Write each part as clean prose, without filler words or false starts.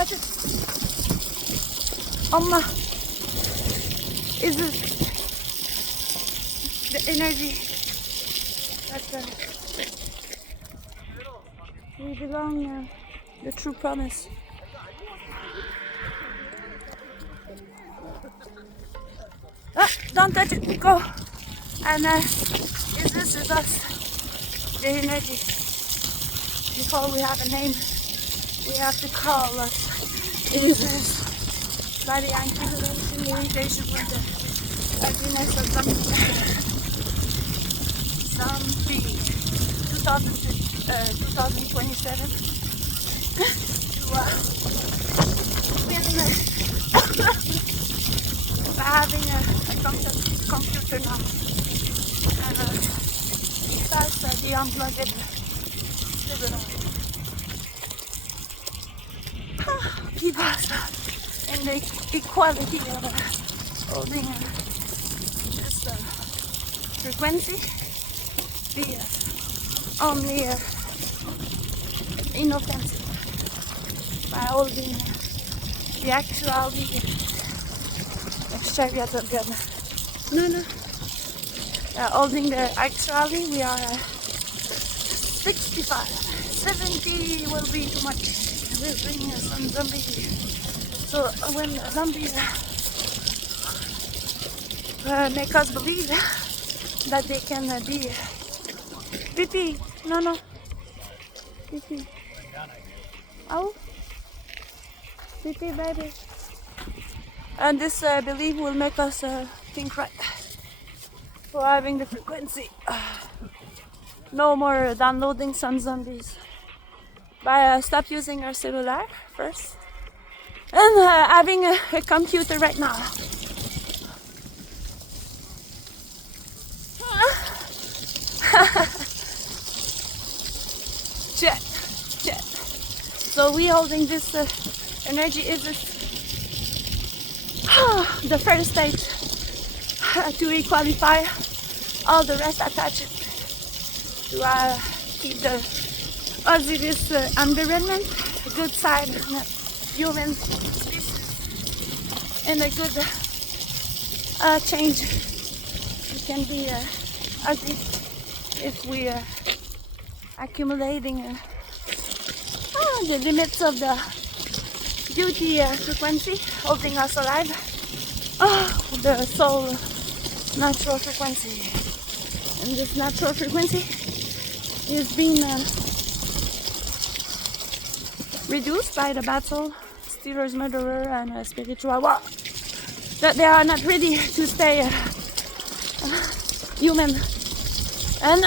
Touch it. Amma. Is this the energy that we belong, the true promise? Don't touch it, go. And this is us, the energy. Before we have a name, we have to call us. It is by the accumulation, irritation with the ugliness of zombie 2027 by having a computer now. And that's the unplugged people in the equality of holding this frequency, the only inoffensive by holding the actuality experience of God. No. Holding the actuality, we are 65. 70 will be too much. We'll bring some zombies here. So when zombies make us believe that they can be pee. No. Pee. Oh. Pee, baby. And this belief will make us think right for having the frequency. No more downloading some zombies. By stop using our cellular first. And having a computer right now. Jet. So we holding this energy is the first stage to equalify. All the rest attach it to keep the Osiris environment, a good side in the human species, and a good change. It can be ugly if we accumulating the limits of the beauty frequency holding us alive. The soul natural frequency, and this natural frequency is being reduced by the bad soul, stealers, murderer, and spiritual war. That they are not ready to stay human. And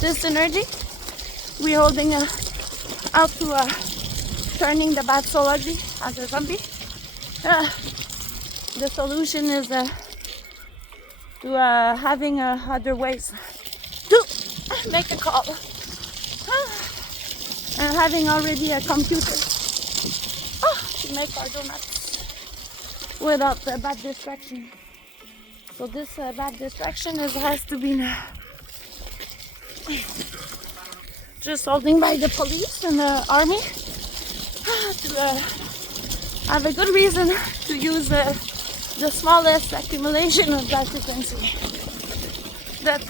this energy we holding out to turning the bad soul ugly as a zombie. The solution is to having other ways to make a call. And having already a computer to make our donuts without a bad distraction. So this bad distraction has to be just holding by the police and the army to have a good reason to use the smallest accumulation of that frequency. That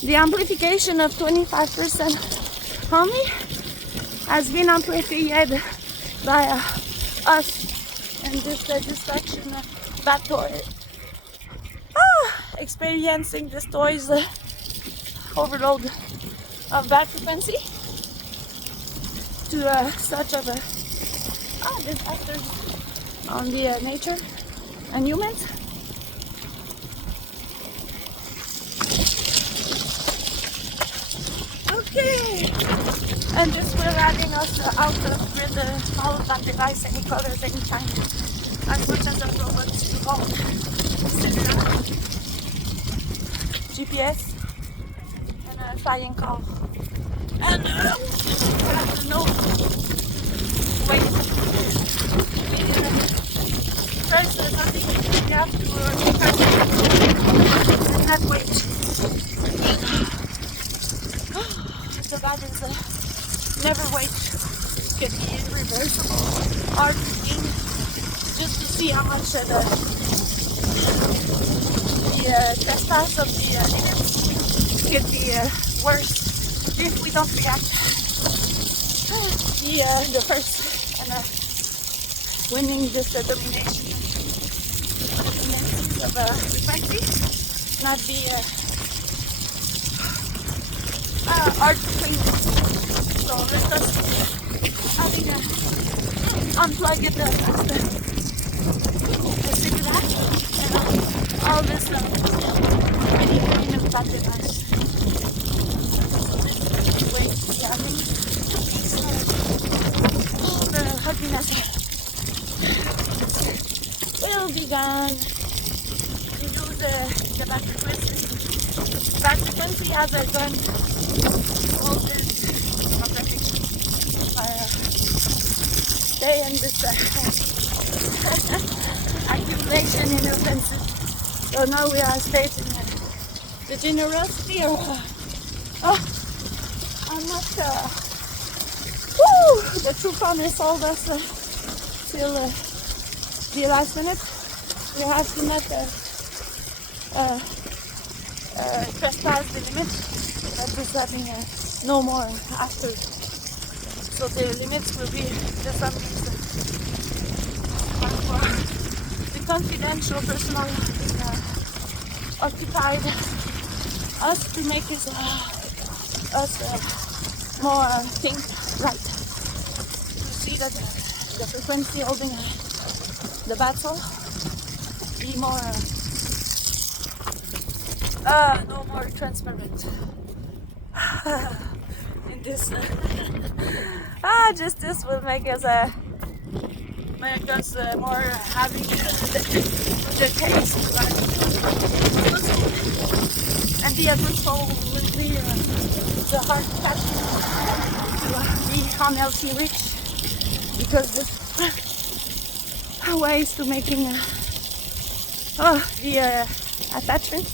the amplification of 25% only has been amplified by us and this distraction bad toy. Experiencing this toy's overload of bad frequency to such of a disaster on the nature and humans. Okay, and this will adding us out of grid all of that device, any colors, any time, as much as the robots evolve. GPS and a flying car and no wait. First, something you have to not wait. So that is never wait. It can be irreversible. hard thing just to see how much the trespass of the limits could be worse if we don't react. The first and winning this domination of frequency, not be hard to clean. So let us having unplug it the cigarette and all this already very much battery life. This way to be having all the happiness will be gone. We use the back frequency. Back frequency has a gun. All this stay in this accumulation in offensive. So now we are stating the generosity or I'm not the true promise hold us till the last minute. We have to not trespass the limit. That is having no more after. So the limits will be the zombies. The confidential personal occupied us to make us more think right. To see that the frequency holding the battle be more no more transparent. In this just this will make us more having the taste, right? And the other soul will be the heart passion to be unhealthy rich, because this ways to making the attachment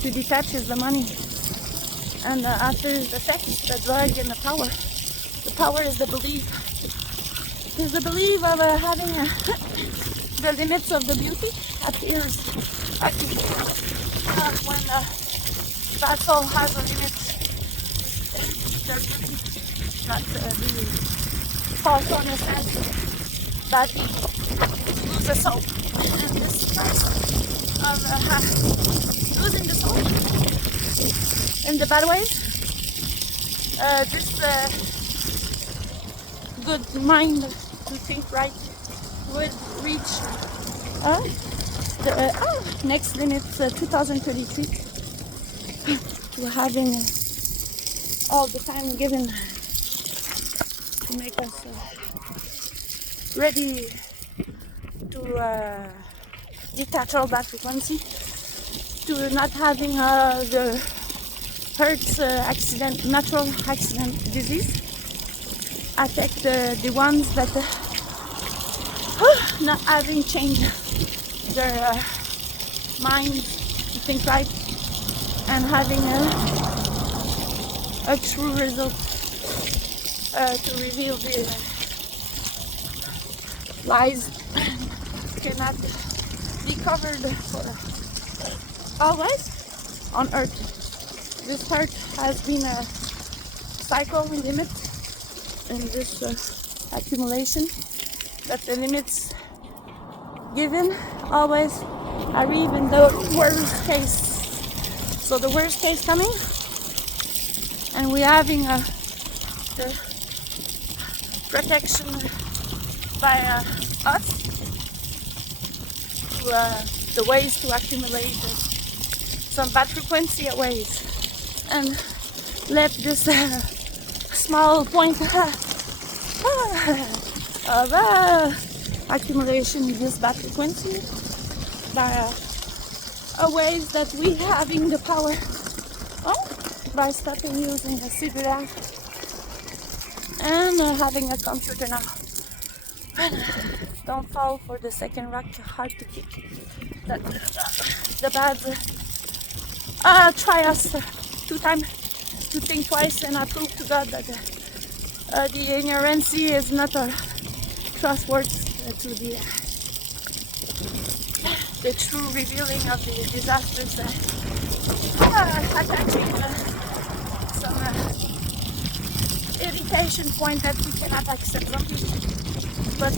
to detach is the money, and after is the sex, the drug, and the power. The power is the belief. Is the belief of having the limits of the beauty appears when that soul has a limit. Their beauty not be false on his head, that lose the soul. And this price of losing the soul in the bad ways, this good mind to think right would reach the next limit 2033 to having all the time given to make us ready to detach all bad frequency, to not having the hurts accident, natural accident disease affect the ones that not having changed their mind to think right and having a true result to reveal the lies cannot be covered for always on earth. This earth has been a cycle limit in this accumulation, that the limits given always arrive in the worst case. So the worst case coming, and we're having the protection by us to the ways to accumulate some bad frequency ways, and let this small point of accumulation of this bad frequency by ways that we having the power by stopping using a cigarette and having a computer now. Don't fall for the second rock, hard to kick. That the bad try us 2 times to think twice and I prove to God that the ignorancie is not trustworthy to the true revealing of the disasters, attaching some irritation point that we cannot accept zombies. But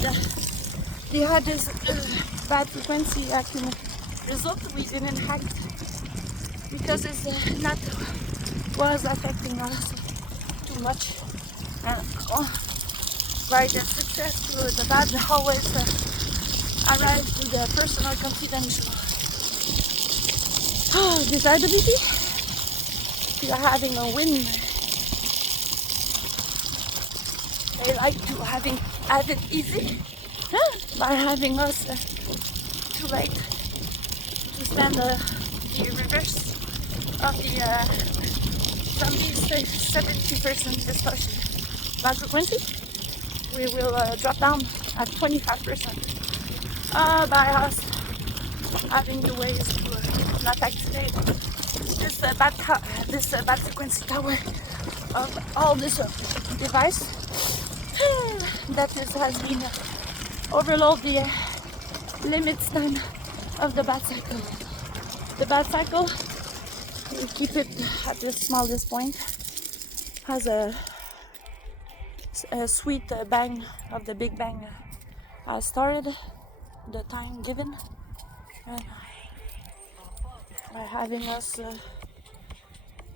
the hardest bad frequency can result we didn't hack because it's not was affecting us too much. And by the success to the bad always arrive to the personal confidential desirability. We are having a win. They like to have it easy by having us too late to spend the reverse of the zombies 70% distortion bad frequency. We will drop down at 25% by us having the ways to not activate this bad frequency tower of all this device that has been overload the limits then of the bad cycle. The bad cycle, we keep it at the smallest point, has a sweet bang of the big bang has started, the time given, and by having us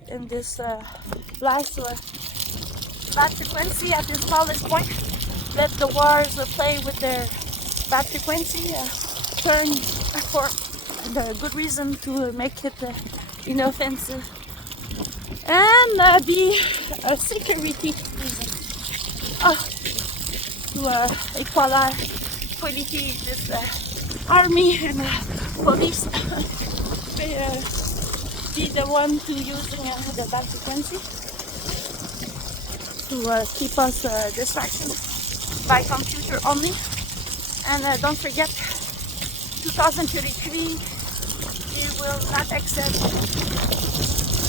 in this blast or bad frequency at the smallest point. Let the wars play with their bad frequency, turn for the good reason to make it inoffensive, and be a security reason to equality this army and police be the one to using the bad frequency to keep us distraction by computer only. And don't forget, 2033 we will not accept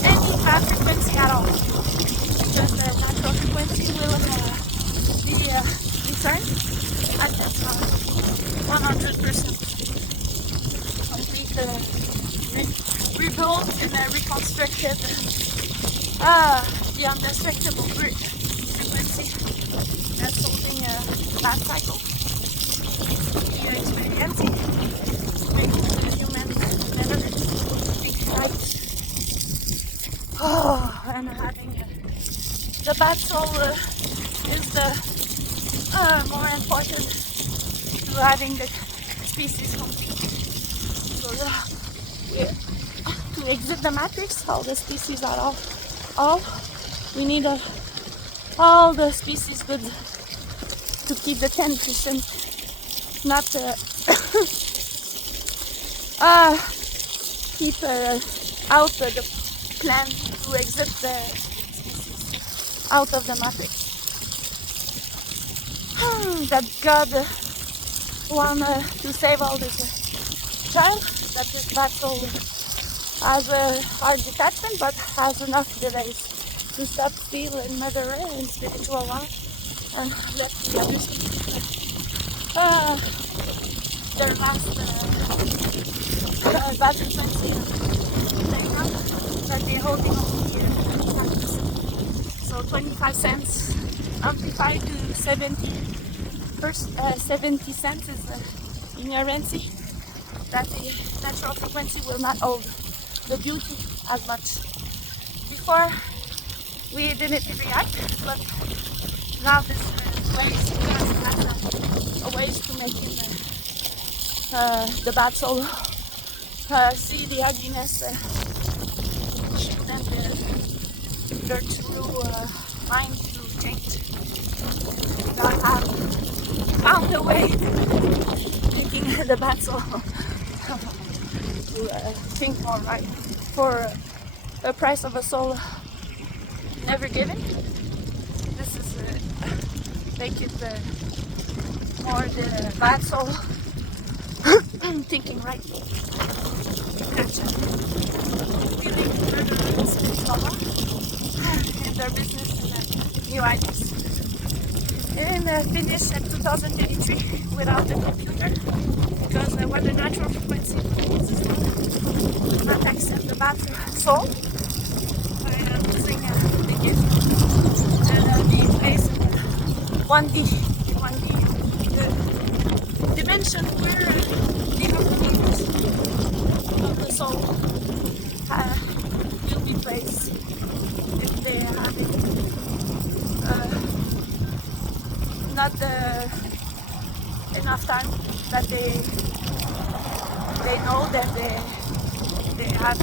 any bad frequency at all, because the natural frequency will be returned at 100% complete rebuilt and reconstructed the indestructible frequency that's holding a bad cycle. The expérience making the human never think right. And having the bad soul is the more important to having the species complete. So to exit the matrix, all the species are all we need all the species good to keep the 10%, not keep out the plan to exit the species out of the matrix. That God want to save all this child, that this bad soul has a hard detachment but has enough delays to stop still in murder and spiritual life and let the others their last bad frequency playground that they're holding on the so 25 cents amplified to 70 cents is ignorancie, that the natural frequency will not hold the beauty as much. Before we didn't react, but now this ways a ways to make him the bad soul see the ugliness and their true mind to change. God have found a way making the bad soul to think more right for the price of a soul never given. This is make it more the bad soul thinking right. Feeling murderers in their business and new ideas. And finish at 2033 without the computer, because what the natural frequency proposes will not accept the bad soul by losing the gift and being placed in 1D, the dimension where the accompanies of the soul will be placed if they have not enough time that they know that they have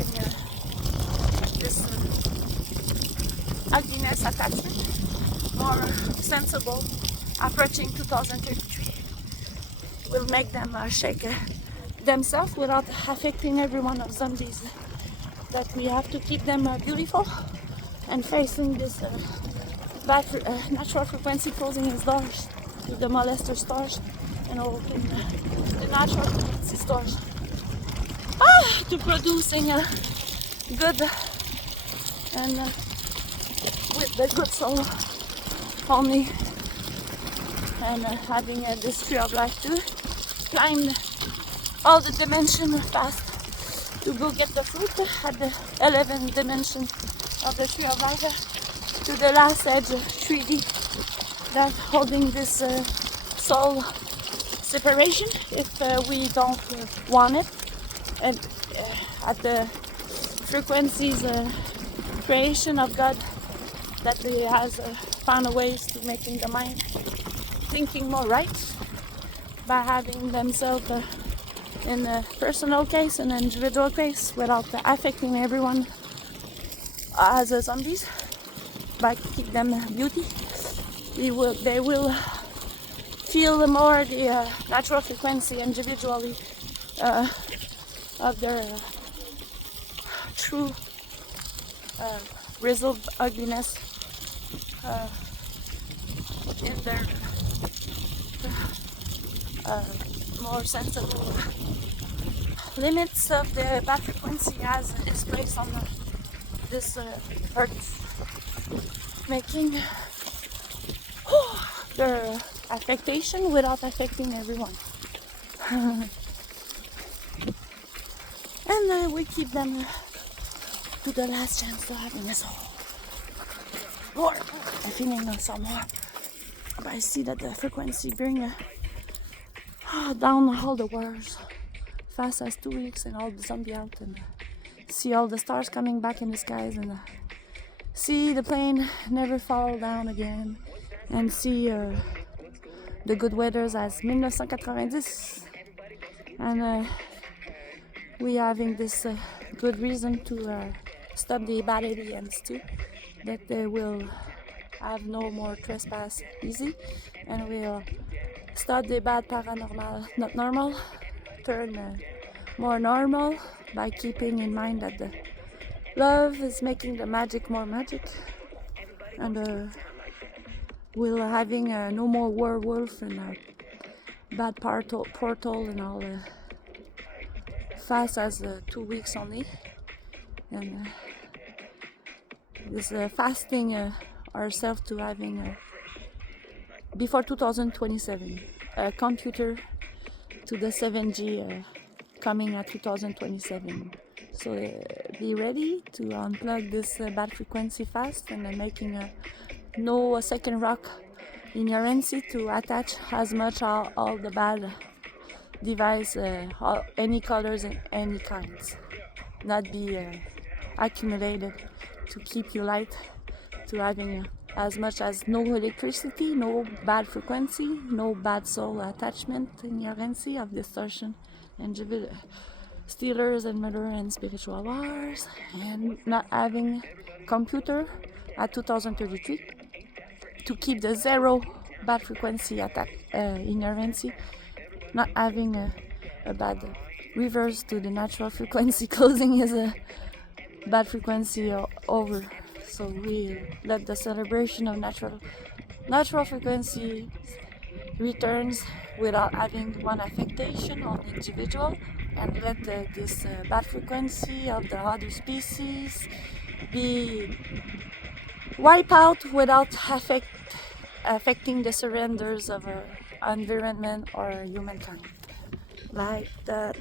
this ugliness attachment, more sensible approaching 2033 will make them shake themselves without affecting every one of zombies. That we have to keep them beautiful and facing this natural frequency closing its doors to the molester stars and open the natural frequency stars to producing good and with the good soul only, and having this tree of life to climb all the dimension fast to go get the fruit at the 11th dimension of the tree of life to the last edge 3D that holding this soul separation if we don't want it, and at the frequencies creation of God that He has found ways to making the mind thinking more right by having themselves in a personal case and an individual case without affecting everyone as zombies. By keep them beauty, they will feel more the natural frequency individually of their true resolved ugliness in their more sensible limits of the bad frequency as is placed on this earth, making their affectation without affecting everyone. And we keep them to the last chance to having us all. More, feeling some more. But I see that the frequency bring down all the wars fast as 2 weeks and all the zombie out, and see all the stars coming back in the skies, and see the plane never fall down again, and see the good weathers as 1990, and we having this good reason to stop the bad aliens too, that they will have no more trespass easy, and we'll start the bad paranormal not normal turn more normal by keeping in mind that the love is making the magic more magic, and we'll having no more werewolf and bad portal and all fast as 2 weeks only, and this fasting ourselves to having before 2027 a computer to the 7G coming at 2027. So be ready to unplug this bad frequency fast, and making no second rock ignorancie to attach as much all the bad device, any colors and any kinds, not be accumulated to keep you light, to having as much as no electricity, no bad frequency, no bad soul attachment, ignorancie of distortion, and stealers and murder and spiritual wars, and not having computer at 2033 to keep the zero bad frequency attack ignorancie, not having a bad reverse to the natural frequency closing is a bad frequency over. So we let the celebration of natural frequency returns without having one affectation on the individual, and let this bad frequency of the other species be wiped out without affecting the surrenders of environment or humankind. Like that